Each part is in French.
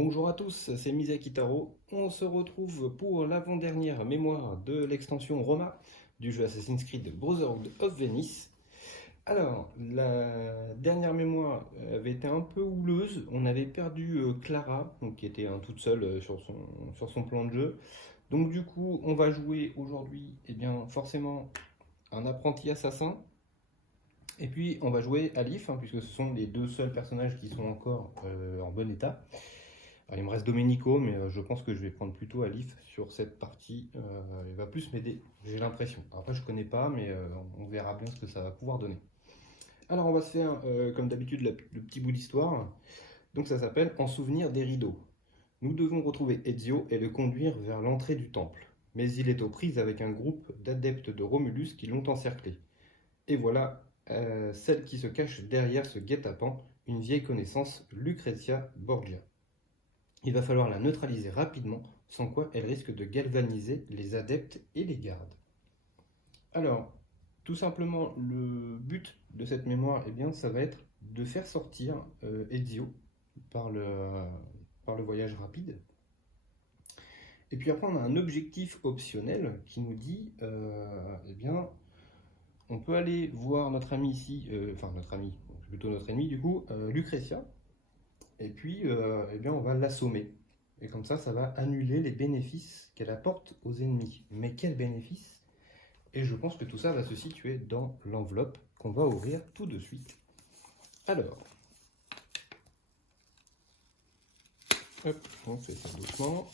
Bonjour à tous, c'est Misaki Taro. On se retrouve pour l'avant-dernière mémoire de l'extension Roma du jeu Assassin's Creed Brotherhood of Venice. Alors, la dernière mémoire avait été un peu houleuse. On avait perdu Clara, donc, qui était toute seule sur son plan de jeu. Donc du coup, on va jouer aujourd'hui, forcément, un apprenti assassin. Et puis, on va jouer Alif, puisque ce sont les deux seuls personnages qui sont encore en bon état. Alors, il me reste Domenico, mais je pense que je vais prendre plutôt Alif sur cette partie. Il va plus m'aider, j'ai l'impression. Après, je connais pas, mais on verra bien ce que ça va pouvoir donner. Alors, on va se faire, comme d'habitude, le petit bout d'histoire. Donc, ça s'appelle En souvenir des rideaux. Nous devons retrouver Ezio et le conduire vers l'entrée du temple. Mais il est aux prises avec un groupe d'adeptes de Romulus qui l'ont encerclé. Et voilà celle qui se cache derrière ce guet-apens, une vieille connaissance, Lucrezia Borgia. Il va falloir la neutraliser rapidement, sans quoi elle risque de galvaniser les adeptes et les gardes. Alors, tout simplement, le but de cette mémoire, ça va être de faire sortir Ezio par le voyage rapide. Et puis après, on a un objectif optionnel qui nous dit, on peut aller voir notre ami ici, notre ami, c'est plutôt notre ennemi du coup, Lucrezia, et puis on va l'assommer. Et comme ça va annuler les bénéfices qu'elle apporte aux ennemis. Mais quels bénéfices? Et je pense que tout ça va se situer dans l'enveloppe qu'on va ouvrir tout de suite. Alors, hop, on fait ça doucement.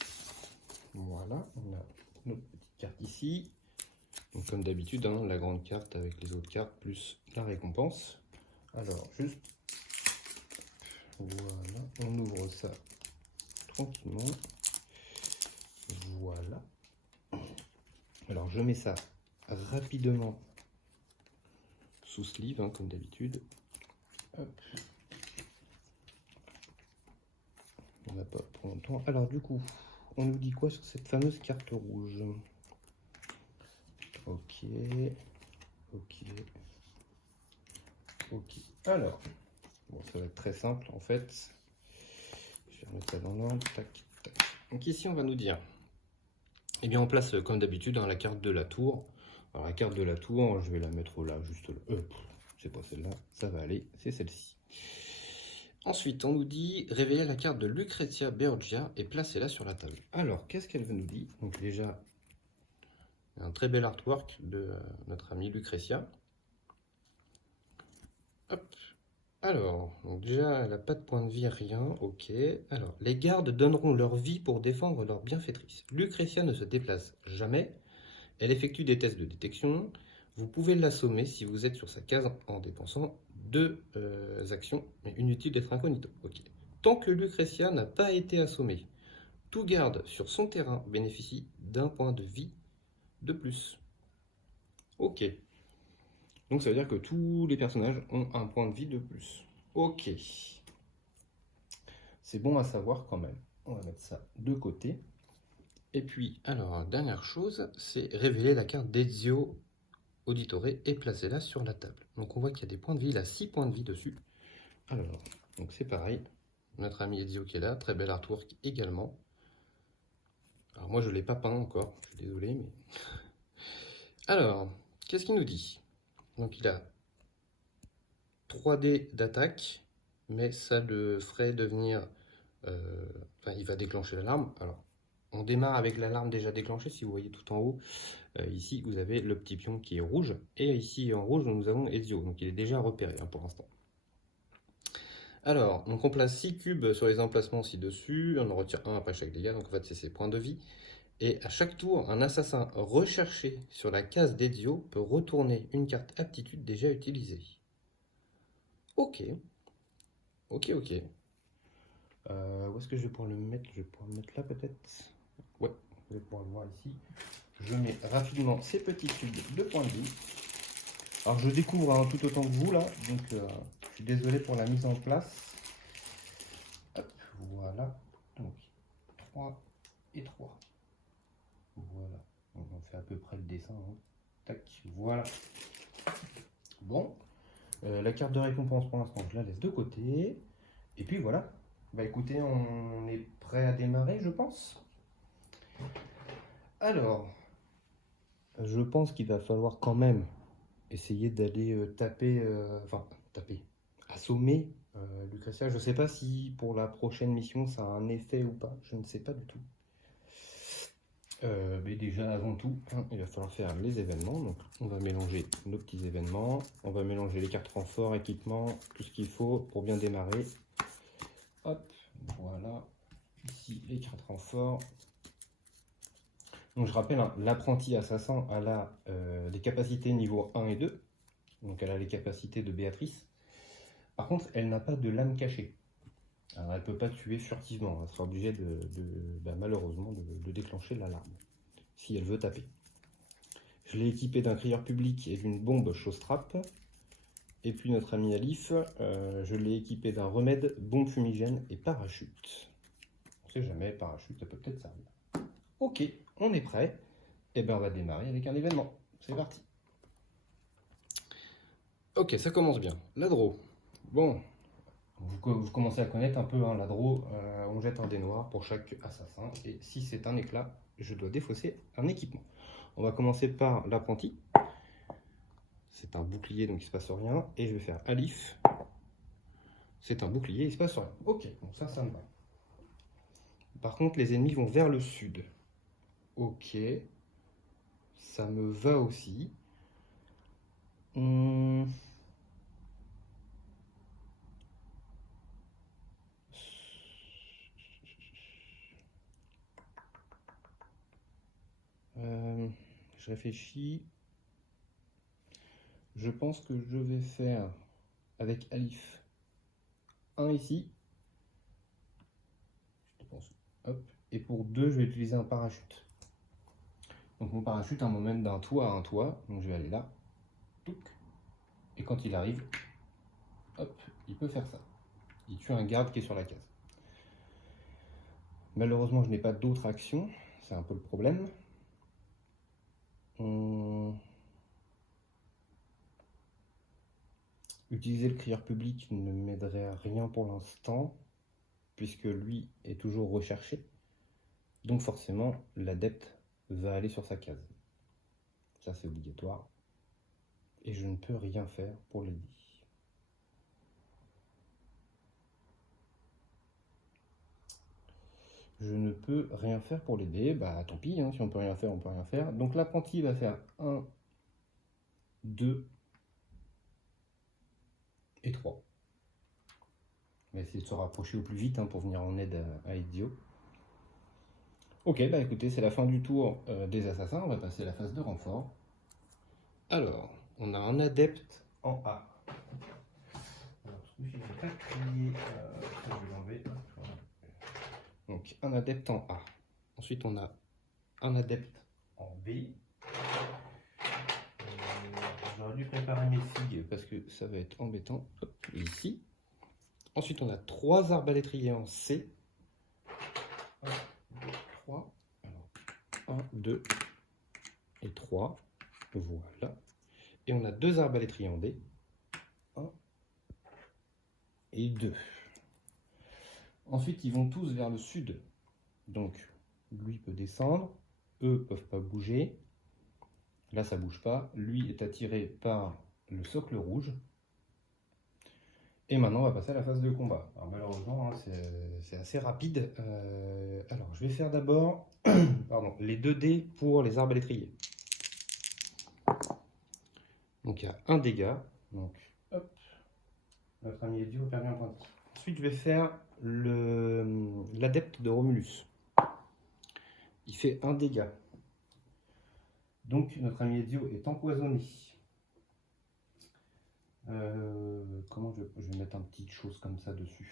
Voilà, on a notre petite carte ici. Donc comme d'habitude, la grande carte avec les autres cartes plus la récompense. Alors, juste, voilà, on ouvre ça tranquillement. Voilà. Alors, je mets ça rapidement sous sleeve, comme d'habitude. Hop. On n'a pas pour longtemps. Alors, du coup, on nous dit quoi sur cette fameuse carte rouge? Ok. Alors, bon, ça va être très simple en fait. Je vais remettre ça dans l'ordre. Tac, tac. Donc ici, on va nous dire, on place comme d'habitude la carte de la tour. Alors la carte de la tour, je vais la mettre là, juste là. C'est pas celle-là, ça va aller, c'est celle-ci. Ensuite, on nous dit révéler la carte de Lucrezia Borgia et placez-la sur la table. Alors, qu'est-ce qu'elle nous dit? Donc déjà, un très bel artwork de notre amie Lucrezia. Hop. Alors, donc déjà, elle n'a pas de point de vie, rien, ok. Alors, les gardes donneront leur vie pour défendre leur bienfaitrice. Lucrezia ne se déplace jamais. Elle effectue des tests de détection. Vous pouvez l'assommer si vous êtes sur sa case en dépensant 2 actions, mais inutile d'être incognito. Ok. Tant que Lucrezia n'a pas été assommée, tout garde sur son terrain bénéficie d'un point de vie de plus. Ok. Donc ça veut dire que tous les personnages ont un point de vie de plus. Ok. C'est bon à savoir quand même. On va mettre ça de côté. Et puis, alors, dernière chose, c'est révéler la carte d'Ezio Auditore et placer-la sur la table. Donc on voit qu'il y a des points de vie, il a 6 points de vie dessus. Alors, donc c'est pareil. Notre ami Ezio qui est là, très bel artwork également. Alors moi je ne l'ai pas peint encore, je suis désolé, mais... Alors, qu'est-ce qu'il nous dit? Donc il a 3D d'attaque, mais ça le ferait devenir... il va déclencher l'alarme. Alors, on démarre avec l'alarme déjà déclenchée, si vous voyez tout en haut. Ici, vous avez le petit pion qui est rouge. Et ici, en rouge, nous avons Ezio. Donc, il est déjà repéré pour l'instant. Alors, donc on place 6 cubes sur les emplacements ci-dessus. On en retire un après chaque dégât. Donc, en fait, c'est ses points de vie. Et à chaque tour, un assassin recherché sur la case d'Ezio peut retourner une carte aptitude déjà utilisée. Ok. Où est-ce que je vais pouvoir le mettre? Je vais pouvoir le mettre là peut-être. Ouais, vous allez pouvoir le voir ici. Je mets rapidement ces petits cubes de points de vie. Alors je découvre tout autant que vous là, donc je suis désolé pour la mise en place. Hop, voilà. Donc 3 et 3. Voilà. Donc, on fait à peu près le dessin. Tac, voilà. Bon. La carte de récompense pour l'instant, je la laisse de côté. Et puis voilà. Bah écoutez, on est prêt à démarrer, je pense. Alors, je pense qu'il va falloir quand même essayer d'aller taper, assommer Lucretia. Je ne sais pas si pour la prochaine mission ça a un effet ou pas, je ne sais pas du tout. Mais déjà, avant tout, il va falloir faire les événements. Donc, on va mélanger nos petits événements. On va mélanger les cartes renforts, équipements, tout ce qu'il faut pour bien démarrer. Hop, voilà. Ici, les cartes renforts. Donc, je rappelle, hein, l'apprenti assassin a des capacités niveau 1 et 2. Donc, elle a les capacités de Béatrice. Par contre, elle n'a pas de lame cachée. Alors, elle ne peut pas tuer furtivement. Elle sera obligée malheureusement de déclencher l'alarme si elle veut taper. Je l'ai équipé d'un crieur public et d'une bombe chose-trappe. Et puis notre ami Alif, je l'ai équipé d'un remède, bombe fumigène et parachute. On sait jamais, parachute, ça peut peut-être servir. Ok, on est prêt. Et ben on va démarrer avec un événement. C'est parti. Ok, ça commence bien. La draw. Bon, vous commencez à connaître un peu hein, la draw. On jette un dé noir pour chaque assassin. Et si c'est un éclat, je dois défausser un équipement. On va commencer par l'apprenti. C'est un bouclier, donc il ne se passe rien. Et je vais faire Alif. C'est un bouclier, il ne se passe rien. Ok, donc ça me va. Par contre, les ennemis vont vers le sud. Ok. Ça me va aussi. Je réfléchis. Je pense que je vais faire avec Alif un ici. Je pense. Hop. Et pour 2, je vais utiliser un parachute. Donc mon parachute, un moment d'un toit à un toit. Donc je vais aller là. Et quand il arrive, hop, il peut faire ça. Il tue un garde qui est sur la case. Malheureusement, je n'ai pas d'autres actions. C'est un peu le problème. Utiliser le crieur public ne m'aiderait à rien pour l'instant, puisque lui est toujours recherché. Donc forcément, l'adepte va aller sur sa case. Ça, c'est obligatoire. Et je ne peux rien faire pour l'aider. Je ne peux rien faire pour l'aider. Bah tant pis, hein, si on peut rien faire, on peut rien faire. Donc l'apprenti va faire 1, 2 et 3. On va essayer de se rapprocher au plus vite hein, pour venir en aide à Ezio. Ok, bah écoutez, c'est la fin du tour des assassins. On va passer à la phase de renfort. Alors, on a un adepte en A. Alors, ce coup-ci, je vais pas crier. Je vais l'enlever. Donc, un adepte en A. Ensuite, on a un adepte en B. J'aurais dû préparer mes figues parce que ça va être embêtant. Hop, ici. Ensuite, on a 3 arbalétriers en C. 1, 2, 3. Alors, 1, 2 et 3. Voilà. Et on a 2 arbalétriers en D. 1 et 2. Ensuite, ils vont tous vers le sud. Donc, lui peut descendre. Eux peuvent pas bouger. Là, ça bouge pas. Lui est attiré par le socle rouge. Et maintenant, on va passer à la phase de combat. Alors, malheureusement, hein, c'est assez rapide. Alors, je vais faire d'abord les 2 dés pour les arbalétriers. Donc, il y a un dégât. Donc, hop, notre ami Ezio perd un point de vie. Ensuite, je vais faire l'adepte de Romulus. Il fait un dégât. Donc, notre ami Ezio est empoisonné. Comment je vais mettre un petite chose comme ça dessus.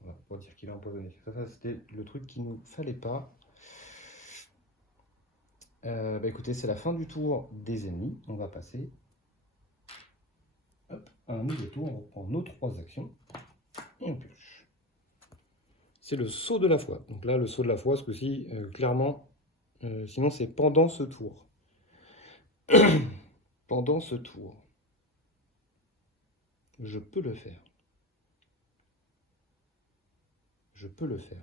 Voilà, pour dire qu'il est empoisonné. Ça c'était le truc qu'il ne nous fallait pas. Écoutez, c'est la fin du tour des ennemis. On va passer à un nouveau tour. On reprend nos 3 actions et on pioche. C'est le saut de la foi. Donc là, le saut de la foi, ce coup-ci, clairement, sinon c'est pendant ce tour. Pendant ce tour, je peux le faire. je peux le faire.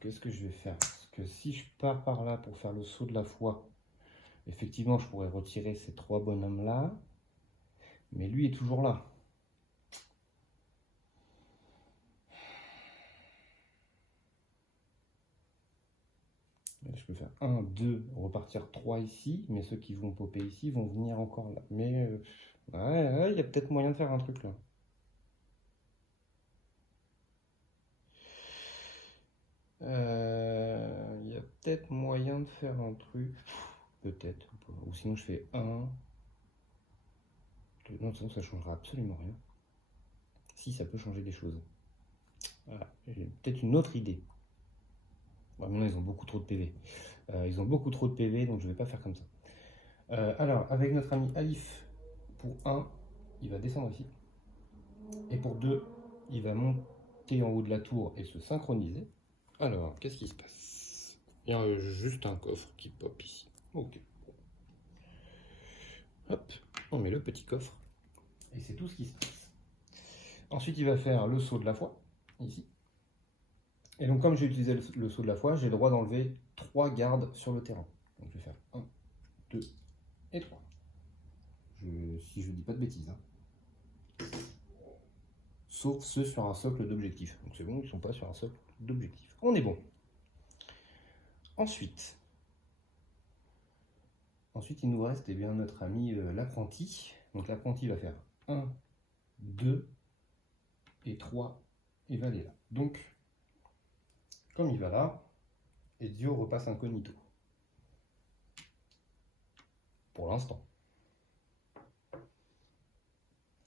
Qu'est-ce que je vais faire? Parce que si je pars par là pour faire le saut de la foi, effectivement, je pourrais retirer ces 3 bonhommes-là. Mais lui est toujours là. Je peux faire 1, 2, repartir 3 ici. Mais ceux qui vont popper ici vont venir encore là. Mais ouais, il y a peut-être moyen de faire un truc là. Il y a peut-être moyen de faire un truc. Peut-être. Ou sinon je fais 1. Non, de toute façon ça changera absolument rien. Si, ça peut changer des choses. Voilà. J'ai peut-être une autre idée. Bon, maintenant ils ont beaucoup trop de PV. Ils ont beaucoup trop de PV, donc je ne vais pas faire comme ça. Alors, avec notre ami Alif, pour 1, il va descendre ici. Et pour 2, il va monter en haut de la tour et se synchroniser. Alors, qu'est-ce qui se passe? Il y a juste un coffre qui pop ici. Ok. Hop, on met le petit coffre. Et c'est tout ce qui se passe. Ensuite, il va faire le saut de la foi, ici. Et donc, comme j'ai utilisé le saut de la foi, j'ai le droit d'enlever 3 gardes sur le terrain. Donc, je vais faire 1, 2 et 3. Si je ne dis pas de bêtises. Hein. Sauf ceux sur un socle d'objectifs. Donc c'est bon, ils ne sont pas sur un socle d'objectifs. On est bon. Ensuite, il nous reste bien, notre ami l'apprenti. Donc l'apprenti va faire 1, 2 et 3 et va aller là. Donc, comme il va là, Ezio repasse incognito. Pour l'instant.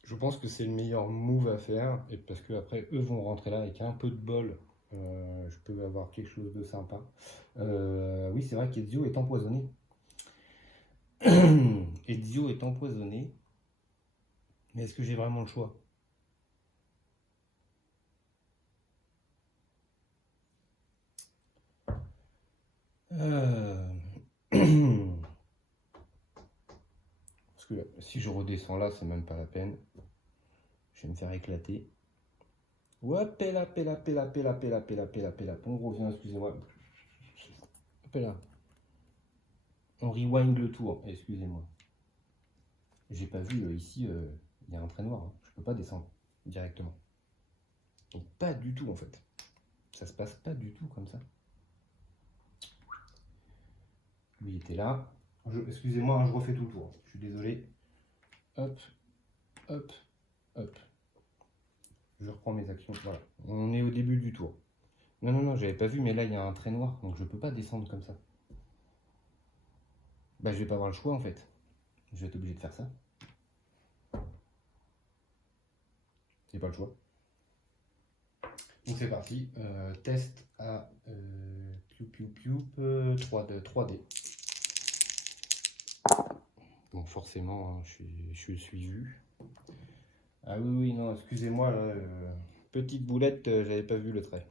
Je pense que c'est le meilleur move à faire, et parce qu'après eux vont rentrer là avec un peu de bol. Je peux avoir quelque chose de sympa. Oui, c'est vrai qu'Ezio est empoisonné. Ezio est empoisonné. Mais est-ce que j'ai vraiment le choix? Parce que si je redescends là, c'est même pas la peine. Je vais me faire éclater. Ouais, pela. On revient, excusez-moi. Pela. On rewind le tour, excusez-moi. J'ai pas vu, ici, il y a un trait noir. Hein. Je peux pas descendre directement. Donc pas du tout, en fait. Ça se passe pas du tout comme ça. Lui était là. Excusez-moi, hein, je refais tout le tour. Je suis désolé. Hop, hop, hop. Je reprends mes actions. Voilà. On est au début du tour. Non, j'avais pas vu, mais là, il y a un trait noir. Donc je peux pas descendre comme ça. Bah, je vais pas avoir le choix, en fait. Je vais être obligé de faire ça. J'ai pas le choix. Donc c'est parti. Test à 3D. Donc forcément, hein, je suis vu. Ah oui, non, excusez-moi, là, petite boulette, j'avais pas vu le trait.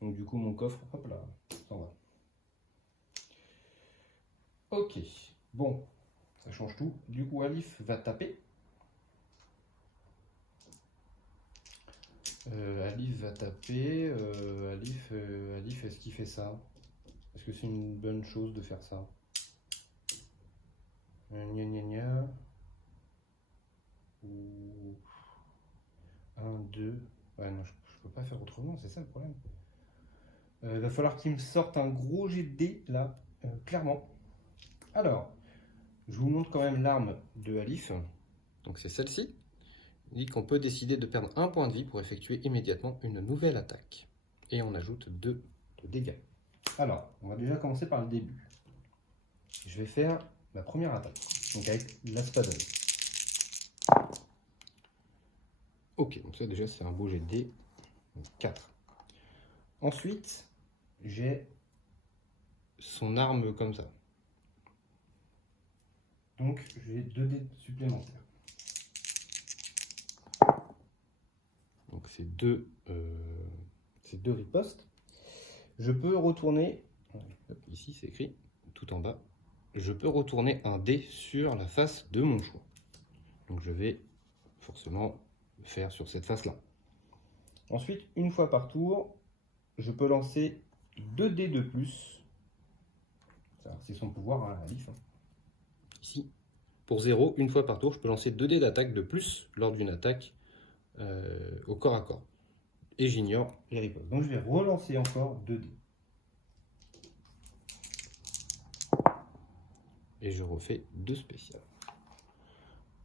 Donc du coup, mon coffre, hop là, s'en va. Ok, bon, ça change tout. Du coup, Alif va taper. Alif va taper. Alif, est-ce qu'il fait ça? Est-ce que c'est une bonne chose de faire ça? Gna gna gna. Ou 1, 2. Ouais, non, je peux pas faire autrement, c'est ça le problème. Il va falloir qu'il me sorte un gros jet de dés là, clairement. Alors, je vous montre quand même l'arme de Alif. Donc c'est celle-ci. Il dit qu'on peut décider de perdre un point de vie pour effectuer immédiatement une nouvelle attaque. Et on ajoute 2 de dégâts. Alors, on va déjà commencer par le début. Je vais faire la première attaque. Donc avec l'Aspadon. Ok, donc ça déjà c'est un beau jet de dés. 4. Ensuite, j'ai son arme comme ça. Donc j'ai 2 dés supplémentaires. Donc c'est 2 ripostes. Je peux retourner, ici c'est écrit, tout en bas, je peux retourner un dé sur la face de mon choix. Donc je vais forcément le faire sur cette face-là. Ensuite, une fois par tour, je peux lancer 2 dés de plus. C'est son pouvoir, hein, Alif. Ici, pour 0, une fois par tour, je peux lancer 2 dés d'attaque de plus lors d'une attaque au corps à corps. Et j'ignore les ripostes. Donc je vais relancer encore 2 dés. Et je refais 2 spéciales.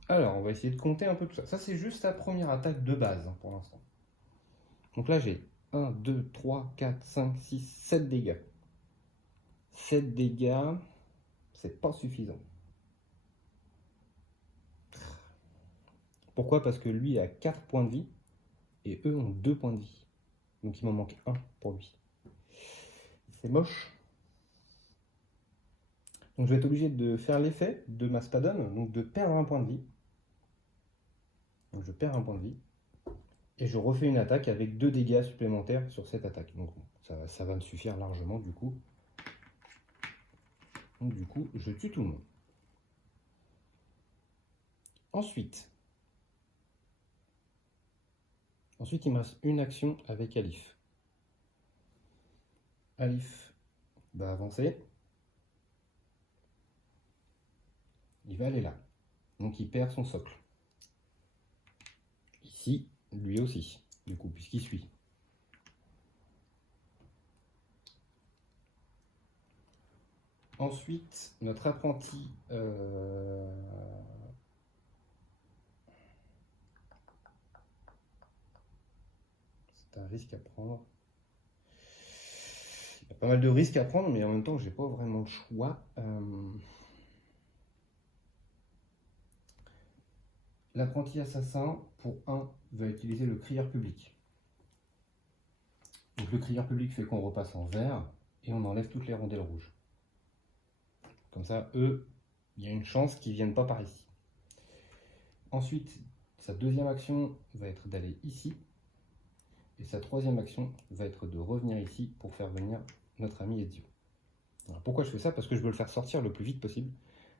Alors, on va essayer de compter un peu tout ça. Ça, c'est juste la première attaque de base, hein, pour l'instant. Donc là, j'ai 1, 2, 3, 4, 5, 6, 7 dégâts. 7 dégâts, c'est pas suffisant. Pourquoi? Parce que lui a 4 points de vie et eux ont 2 points de vie. Donc il m'en manque 1 pour lui. C'est moche. Donc je vais être obligé de faire l'effet de ma spadone, donc de perdre un point de vie. Donc je perds un point de vie. Et je refais une attaque avec 2 dégâts supplémentaires sur cette attaque. Donc ça va me suffire largement du coup. Donc du coup, je tue tout le monde. Ensuite, il me reste une action avec Alif. Alif va avancer. Il va aller là. Donc il perd son socle. Ici, lui aussi, du coup, puisqu'il suit. Ensuite, notre apprenti... c'est un risque à prendre. Il y a pas mal de risques à prendre, mais en même temps, j'ai pas vraiment le choix. L'apprenti assassin, pour 1, va utiliser le crieur public. Donc le crieur public fait qu'on repasse en vert et on enlève toutes les rondelles rouges. Comme ça, eux, il y a une chance qu'ils ne viennent pas par ici. Ensuite, sa deuxième action va être d'aller ici. Et sa troisième action va être de revenir ici pour faire venir notre ami Ezio. Alors, pourquoi je fais ça? Parce que je veux le faire sortir le plus vite possible,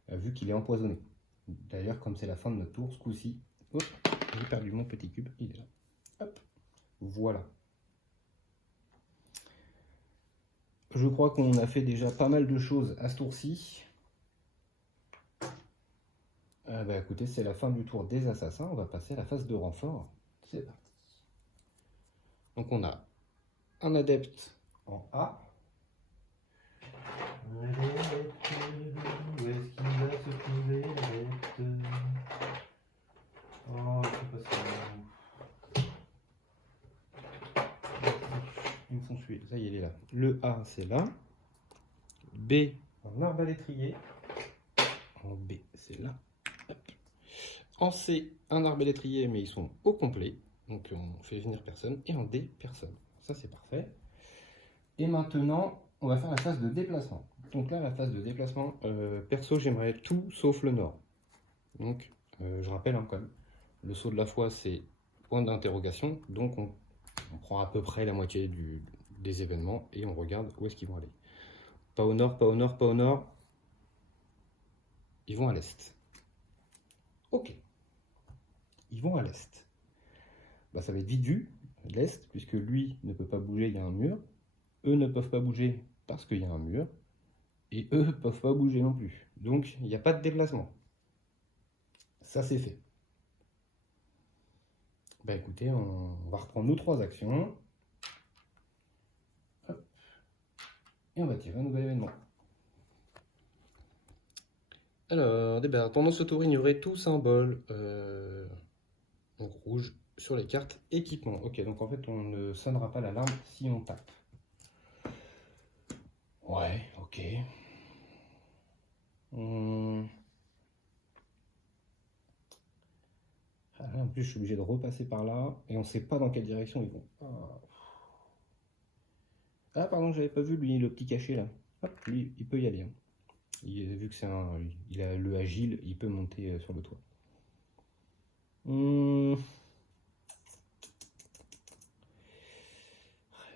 vu qu'il est empoisonné. D'ailleurs, comme c'est la fin de notre tour, ce coup-ci, j'ai perdu mon petit cube, il est là. Hop, voilà. Je crois qu'on a fait déjà pas mal de choses à ce tour-ci. Bah écoutez, c'est la fin du tour des assassins, on va passer à la phase de renfort. C'est parti. Donc on a un adepte en A. Où est-ce qu'il va se trouver l'adepte? Oh, je sais pas si... Ils me font suer, ça y est, il est là. Le A, c'est là. B, en arbalétrier. En B, c'est là. Hop. En C, un arbalétrier, mais ils sont au complet. Donc on fait venir personne. Et en D, personne. Ça, c'est parfait. Et maintenant, on va faire la phase de déplacement. Donc là, la phase de déplacement, perso, j'aimerais tout sauf le nord. Donc, je rappelle quand même, le saut de la foi, c'est point d'interrogation. Donc, on prend à peu près la moitié des événements et on regarde où est-ce qu'ils vont aller. Pas au nord, pas au nord, pas au nord. Ils vont à l'est. Ok. Ils vont à l'est. Bah, ça va être vite vu, l'est, puisque lui ne peut pas bouger, il y a un mur. Eux ne peuvent pas bouger parce qu'il y a un mur. Et eux ne peuvent pas bouger non plus. Donc, il n'y a pas de déplacement. Ça, c'est fait. Bah écoutez, on va reprendre nos 3 actions. Hop. Et on va tirer un nouvel événement. Alors, pendant ce tour, ignorez tout symbole en rouge sur les cartes équipement. Ok, donc en fait, on ne sonnera pas l'alarme si on tape. Ouais, ok. Ah, en plus, je suis obligé de repasser par là et on ne sait pas dans quelle direction ils vont. Ah, pardon, j'avais pas vu lui, le petit cachet là. Hop, lui, il peut y aller. Hein. Vu que il a le agile, il peut monter sur le toit.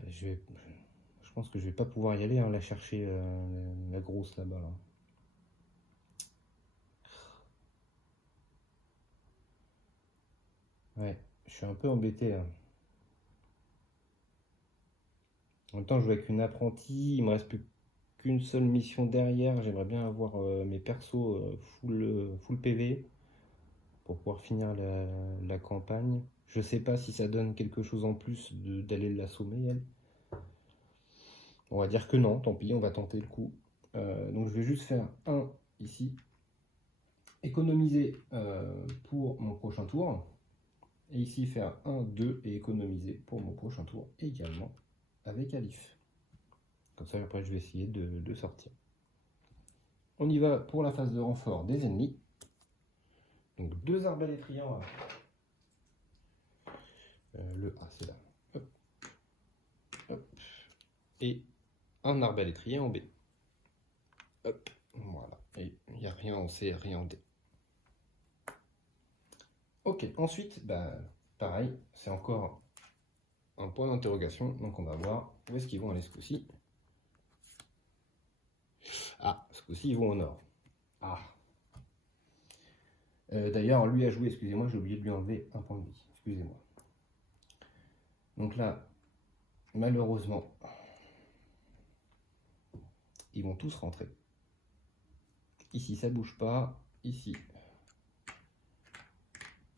Je pense que je vais pas pouvoir y aller, hein, la chercher, la grosse là-bas. Là. Ouais, je suis un peu embêté là. En même temps, je joue avec une apprentie, il me reste plus qu'une seule mission derrière. J'aimerais bien avoir mes persos full PV pour pouvoir finir la campagne. Je sais pas si ça donne quelque chose en plus d'aller l'assommer, elle. On va dire que non, tant pis, on va tenter le coup. Donc je vais juste faire un ici. Économiser pour mon prochain tour. Et ici faire 1, 2 et économiser pour mon prochain tour également avec Alif. Comme ça après je vais essayer de sortir. On y va pour la phase de renfort des ennemis. Donc 2 arbalétriers en A. Le A c'est là. Hop. Hop. Et un arbalétrier en B. Hop. Voilà. Et il n'y a rien en C, rien en D. Ok, ensuite, bah, pareil, c'est encore un point d'interrogation. Donc on va voir où est-ce qu'ils vont aller ce coup-ci. Ah, ce coup-ci, ils vont au nord. Ah. D'ailleurs, lui a joué, excusez-moi, j'ai oublié de lui enlever un point de vie. Excusez-moi. Donc là, malheureusement, ils vont tous rentrer. Ici, ça bouge pas. Ici,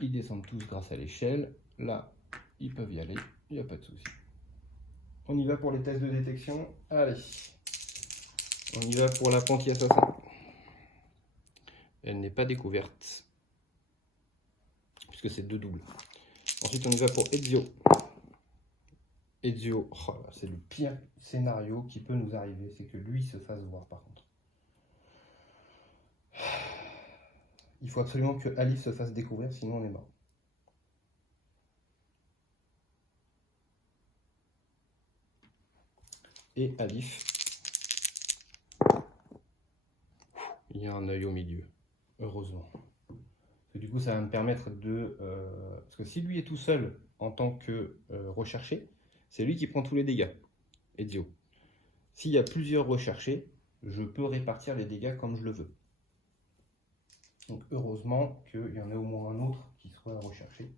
ils descendent tous grâce à l'échelle. Là, ils peuvent y aller. Il n'y a pas de souci. On y va pour les tests de détection. Allez. On y va pour l'apprenti assassin. Elle n'est pas découverte. Puisque c'est 2 doubles. Ensuite, on y va pour Ezio. Ezio, oh, c'est le pire scénario qui peut nous arriver. C'est que lui se fasse voir par contre. Il faut absolument que Alif se fasse découvrir, sinon on est mort. Et Alif, il y a un œil au milieu, heureusement. Parce que du coup, ça va me permettre de... parce que si lui est tout seul en tant que recherché, c'est lui qui prend tous les dégâts, Ezio. S'il y a plusieurs recherchés, je peux répartir les dégâts comme je le veux. Donc heureusement qu'il y en a au moins un autre qui soit recherché.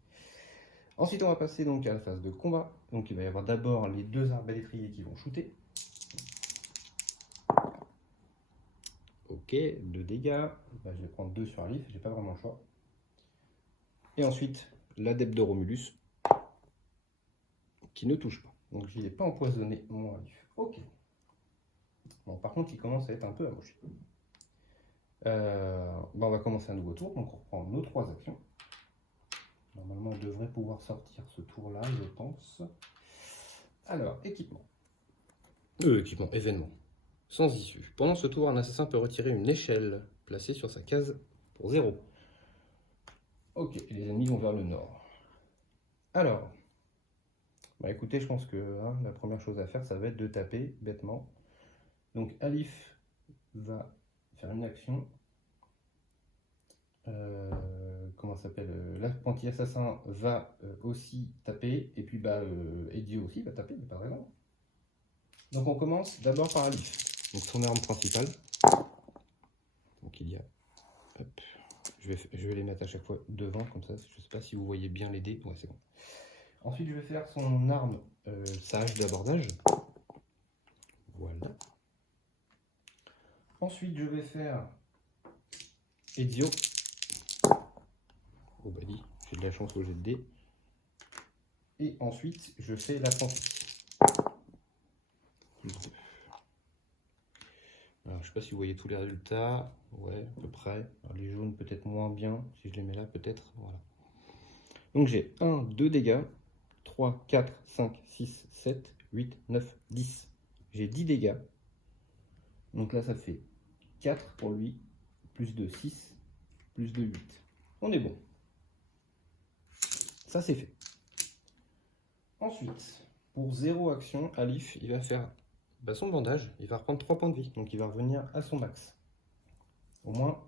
Ensuite, on va passer donc à la phase de combat. Donc il va y avoir d'abord les 2 arbalétriers qui vont shooter. Ok, 2 dégâts. Bah, je vais prendre 2 sur Alif, j'ai pas vraiment le choix. Et ensuite, l'adepte de Romulus, qui ne touche pas. Donc je n'ai pas empoisonné mon Alif. Ok. Bon, par contre, il commence à être un peu amoché. On va commencer un nouveau tour, donc on reprend nos 3 actions. Normalement, on devrait pouvoir sortir ce tour-là, je pense. Alors, équipement. Équipement, événement. Sans issue. Pendant ce tour, un assassin peut retirer une échelle placée sur sa case pour 0. Ok, et les ennemis vont vers le nord. Alors, bah écoutez, je pense que hein, la première chose à faire, ça va être de taper bêtement. Donc Alif va faire une action. Comment ça s'appelle, l'apprenti assassin va aussi taper. Et puis bah, Ezio aussi va taper, mais pas vraiment. Donc on commence d'abord par Alif. Donc son arme principale. Donc il y a... Hop. Je vais les mettre à chaque fois devant, comme ça. Je ne sais pas si vous voyez bien les dés. Ouais, c'est bon. Ensuite, je vais faire son arme sage d'abordage. Voilà. Ensuite, je vais faire Ezio. Oh bah dit, j'ai de la chance au jet de dés. Et ensuite, je fais l'apprenti. Alors, je ne sais pas si vous voyez tous les résultats. Ouais, à peu près. Alors, les jaunes, peut-être moins bien. Si je les mets là, peut-être. Voilà. Donc, j'ai 1, 2 dégâts. 3, 4, 5, 6, 7, 8, 9, 10. J'ai 10 dégâts. Donc là, ça fait 4 pour lui. Plus de 6. Plus de 8. On est bon. Ça, c'est fait. Ensuite, pour 0 action, Alif, il va faire son bandage. Il va reprendre 3 points de vie. Donc, il va revenir à son max. Au moins,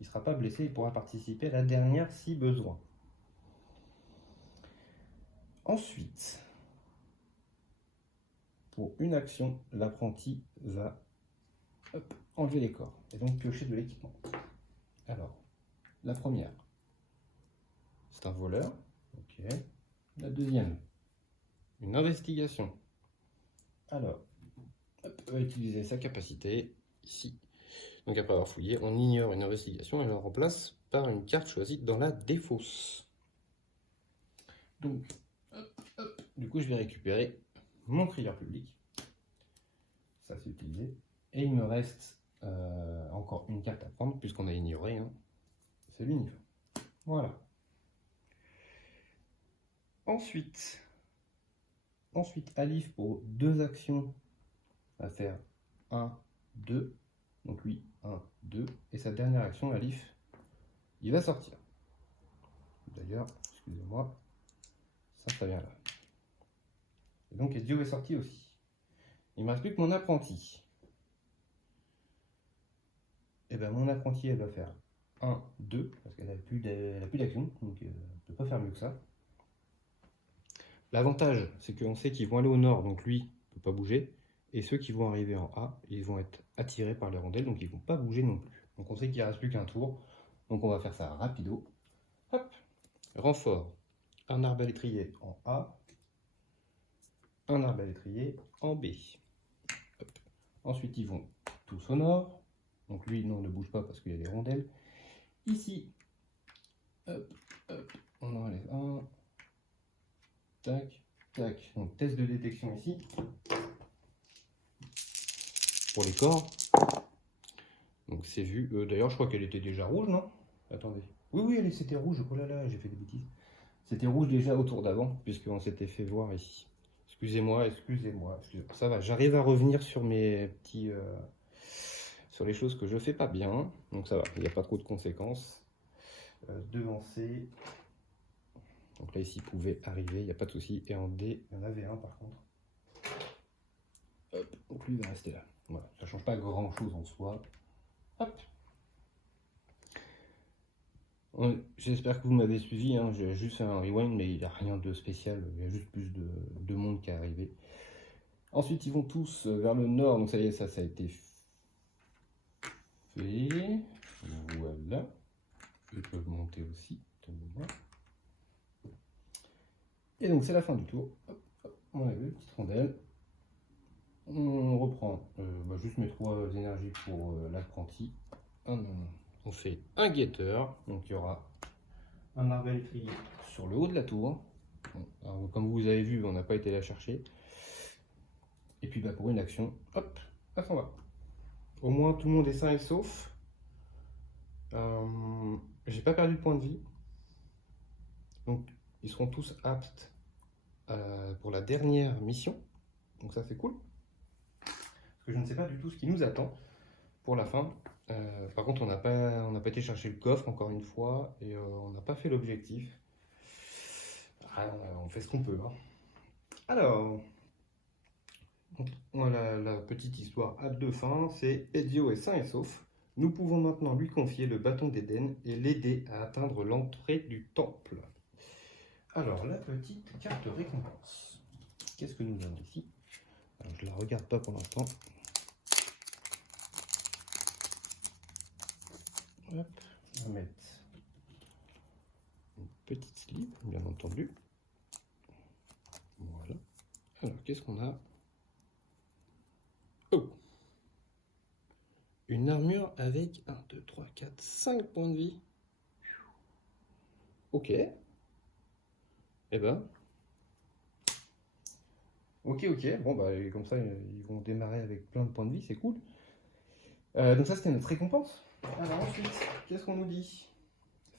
il ne sera pas blessé. Il pourra participer à la dernière si besoin. Ensuite, pour une action, l'apprenti va enlever les corps et donc piocher de l'équipement. Alors, la première, c'est un voleur. La deuxième, une investigation. Alors, hop, on va utiliser sa capacité ici. Donc après avoir fouillé, on ignore une investigation et la remplace par une carte choisie dans la défausse. Donc, du coup, je vais récupérer mon crieur public. Ça, c'est utilisé. Et il me reste encore une carte à prendre, puisqu'on a ignoré. Hein. C'est l'uniforme. Voilà. Ensuite, Alif, pour 2 actions, va faire 1, 2. Donc lui, 1, 2. Et sa dernière action, Alif, il va sortir. D'ailleurs, excusez-moi, ça vient là. Et donc Ezio est sorti aussi. Il ne me reste plus que mon apprenti. Et bien mon apprenti, elle va faire 1, 2, parce qu'elle n'a plus d'action, donc elle ne peut pas faire mieux que ça. L'avantage, c'est qu'on sait qu'ils vont aller au nord, donc lui ne peut pas bouger. Et ceux qui vont arriver en A, ils vont être attirés par les rondelles, donc ils ne vont pas bouger non plus. Donc on sait qu'il ne reste plus qu'un tour. Donc on va faire ça rapido. Hop. Renfort. Un arbalétrier en A. Un arbalétrier en B. Hop. Ensuite ils vont tous au nord. Donc lui, non, ne bouge pas parce qu'il y a des rondelles. Ici, hop, hop, on enlève un. Tac, tac. Donc test de détection ici. Pour les corps. Donc c'est vu. D'ailleurs, je crois qu'elle était déjà rouge, non? Attendez. Oui, c'était rouge. Oh là là, j'ai fait des bêtises. C'était rouge déjà au tour d'avant, puisqu'on s'était fait voir ici. Excusez-moi. Ça va, j'arrive à revenir sur mes petits... sur les choses que je fais pas bien. Donc ça va, il n'y a pas trop de conséquences. Devancer. Donc là, ici, il pouvait arriver, il n'y a pas de souci. Et en D, il y en avait un par contre. Hop, donc lui, il va rester là. Voilà, ça ne change pas grand-chose en soi. Hop. J'espère que vous m'avez suivi, hein. J'ai juste fait un rewind, mais il n'y a rien de spécial, il y a juste plus de monde qui est arrivé. Ensuite, ils vont tous vers le nord, donc ça y est, ça a été fait. Voilà. Ils peuvent monter aussi, tenez-moi. Et donc c'est la fin du tour. Hop, hop, on a vu, petite rondelle. On reprend juste mes 3 énergies pour l'apprenti. On fait un guetteur, donc il y aura un arbalétrier sur le haut de la tour. Bon, alors, comme vous avez vu, on n'a pas été la chercher. Et puis pour une action, hop, ça s'en va. Au moins tout le monde est sain et sauf. J'ai pas perdu de point de vie. Donc ils seront tous aptes pour la dernière mission. Donc ça c'est cool. Parce que je ne sais pas du tout ce qui nous attend pour la fin. Par contre, on n'a pas été chercher le coffre encore une fois et on n'a pas fait l'objectif. On fait ce qu'on peut. Hein. Alors, voilà la petite histoire hâte de fin, c'est Ezio est sain et sauf. Nous pouvons maintenant lui confier le bâton d'Éden et l'aider à atteindre l'entrée du temple. Alors, la petite carte récompense. Qu'est-ce que nous avons ici? Alors, je ne la regarde pas pour l'instant. Hop, on va mettre une petite sleeve, bien entendu. Voilà. Alors, qu'est-ce qu'on a? Oh! Une armure avec 1, 2, 3, 4, 5 points de vie. Ok. Eh ben. Ok. Bon, bah, comme ça, ils vont démarrer avec plein de points de vie, c'est cool. Donc ça, c'était notre récompense. Alors ensuite, qu'est-ce qu'on nous dit?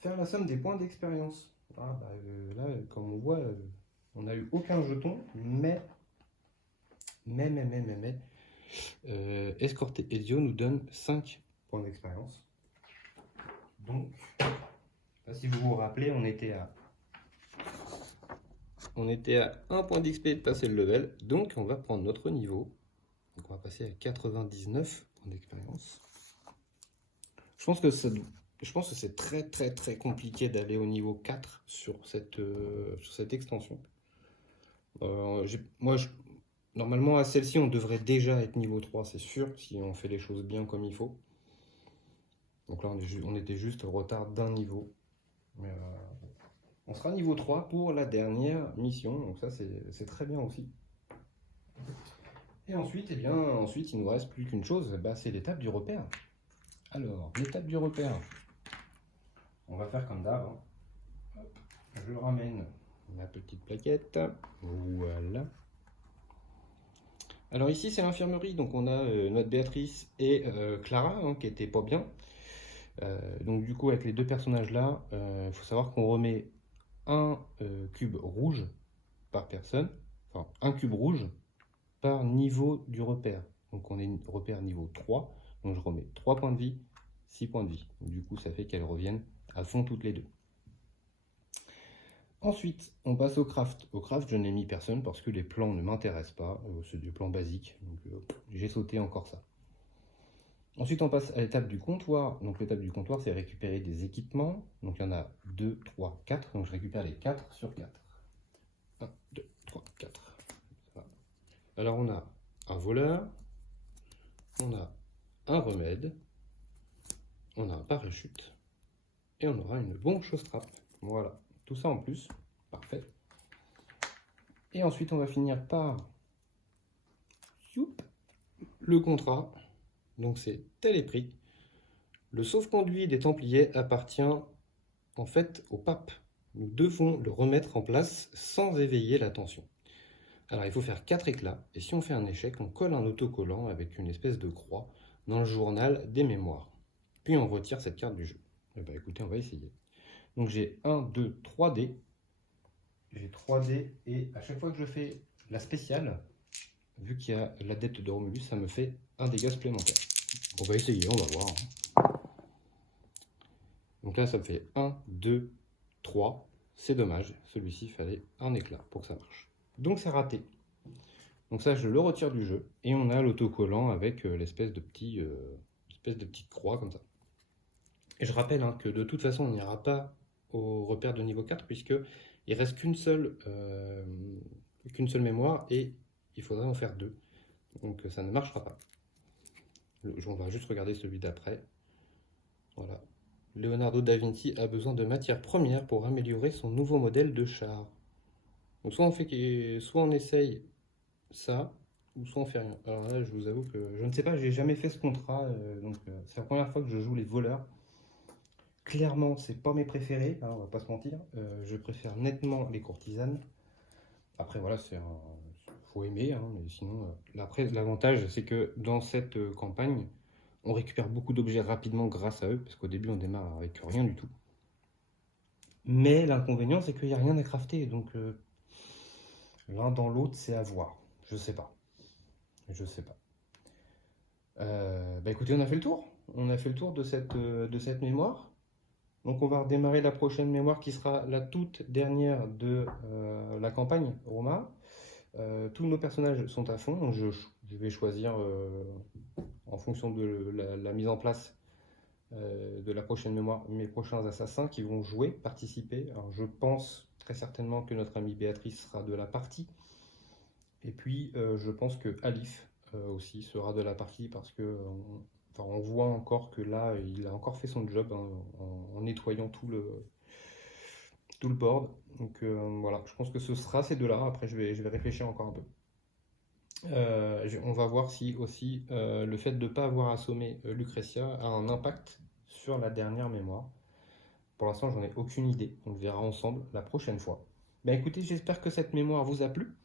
Faire la somme des points d'expérience. Ah, bah, là, comme on voit, on n'a eu aucun jeton, mais escorter Ezio nous donne 5 points d'expérience. Donc, là, si vous vous rappelez, on était à 1 point d'XP de passer le level, donc on va prendre notre niveau. Donc on va passer à 99 points d'expérience. Je pense que c'est très compliqué d'aller au niveau 4 sur cette extension. Normalement à celle-ci on devrait déjà être niveau 3, c'est sûr, si on fait les choses bien comme il faut. Donc là on était juste au retard d'un niveau. Mais On sera niveau 3 pour la dernière mission, donc ça c'est très bien aussi. Et ensuite, eh bien, ensuite il nous reste plus qu'une chose, bah, c'est l'étape du repère. Alors, l'étape du repère, on va faire comme d'hab. Hop, je ramène ma petite plaquette, voilà. Alors ici c'est l'infirmerie, donc on a notre Béatrice et Clara hein, qui étaient pas bien. Donc du coup avec les deux personnages là, il faut savoir qu'on remet un cube rouge par personne, enfin un cube rouge par niveau du repère. Donc on est repère niveau 3, donc je remets 3 points de vie, 6 points de vie. Donc, du coup ça fait qu'elles reviennent à fond toutes les deux. Ensuite, on passe au craft. Au craft, je n'ai mis personne parce que les plans ne m'intéressent pas. C'est des plans basiques, donc j'ai sauté encore ça. Ensuite, on passe à l'étape du comptoir. Donc l'étape du comptoir, c'est récupérer des équipements. Donc il y en a 2, 3, 4. Donc je récupère les 4 sur 4. 1, 2, 3, 4. Voilà. Alors on a un voleur, on a un remède, on a un parachute, et on aura une bombe chausse-trappe. Voilà, tout ça en plus. Parfait. Et ensuite, on va finir par le contrat. Donc c'est tel est pris. Le sauf-conduit des Templiers appartient en fait au pape. Nous devons le remettre en place sans éveiller l'attention. Alors il faut faire 4 éclats, et si on fait un échec, on colle un autocollant avec une espèce de croix dans le journal des mémoires. Puis on retire cette carte du jeu. Eh bien, écoutez, on va essayer. Donc j'ai 1, 2, 3 dés. J'ai 3 dés, et à chaque fois que je fais la spéciale, vu qu'il y a l'adepte de Romulus, ça me fait un dégât supplémentaire. On va essayer, on va voir. Donc là, ça me fait 1, 2, 3. C'est dommage, celui-ci, il fallait un éclat pour que ça marche. Donc c'est raté. Donc ça, je le retire du jeu. Et on a l'autocollant avec l'espèce de petite croix comme ça. Et je rappelle hein, que de toute façon, on n'ira pas au repère de niveau 4 puisqu'il reste qu'une seule mémoire et il faudrait en faire 2. Donc ça ne marchera pas. On va juste regarder celui d'après. Voilà. Leonardo da Vinci a besoin de matières premières pour améliorer son nouveau modèle de char. Donc soit on essaye ça, ou soit on fait rien. Alors là, je vous avoue que je ne sais pas, j'ai jamais fait ce contrat, donc c'est la première fois que je joue les voleurs. Clairement, c'est pas mes préférés, hein, on va pas se mentir. Je préfère nettement les courtisanes. Après, voilà, faut aimer, hein, mais sinon, l'avantage, c'est que dans cette campagne, on récupère beaucoup d'objets rapidement grâce à eux, parce qu'au début, on démarre avec rien du tout. Mais l'inconvénient, c'est qu'il n'y a rien à crafter, donc l'un dans l'autre, c'est à voir. Je sais pas. Je sais pas. Bah écoutez, on a fait le tour. On a fait le tour de cette mémoire. Donc on va redémarrer la prochaine mémoire qui sera la toute dernière de la campagne Roma. Tous nos personnages sont à fond, donc je vais choisir en fonction de la mise en place de la prochaine mémoire mes prochains assassins qui vont jouer, participer. Alors je pense très certainement que notre amie Béatrice sera de la partie. Et puis je pense que Alif aussi sera de la partie parce que on voit encore que là il a encore fait son job hein, en nettoyant tout le board. Donc voilà, je pense que ce sera ces deux-là. Après je vais réfléchir encore un peu. On va voir si aussi le fait de ne pas avoir assommé Lucretia a un impact sur la dernière mémoire. Pour l'instant j'en ai aucune idée, on le verra ensemble la prochaine fois. Ben écoutez, j'espère que cette mémoire vous a plu.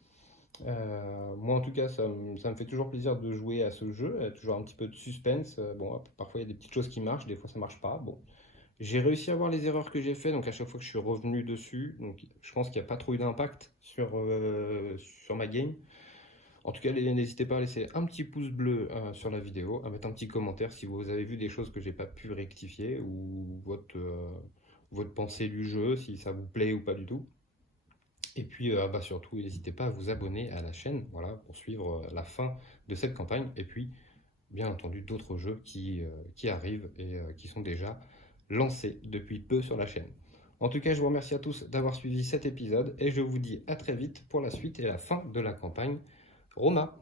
Moi en tout cas ça me fait toujours plaisir de jouer à ce jeu, il y a toujours un petit peu de suspense. Bon, parfois il y a des petites choses qui marchent, des fois ça marche pas. Bon, j'ai réussi à voir les erreurs que j'ai fait, donc à chaque fois que je suis revenu dessus, donc je pense qu'il n'y a pas trop eu d'impact sur ma game. En tout cas, n'hésitez pas à laisser un petit pouce bleu sur la vidéo, à mettre un petit commentaire si vous avez vu des choses que j'ai pas pu rectifier ou votre pensée du jeu, si ça vous plaît ou pas du tout. Et puis surtout, n'hésitez pas à vous abonner à la chaîne voilà, pour suivre la fin de cette campagne. Et puis, bien entendu, d'autres jeux qui arrivent et qui sont déjà lancés depuis peu sur la chaîne. En tout cas, je vous remercie à tous d'avoir suivi cet épisode et je vous dis à très vite pour la suite et la fin de la campagne Roma.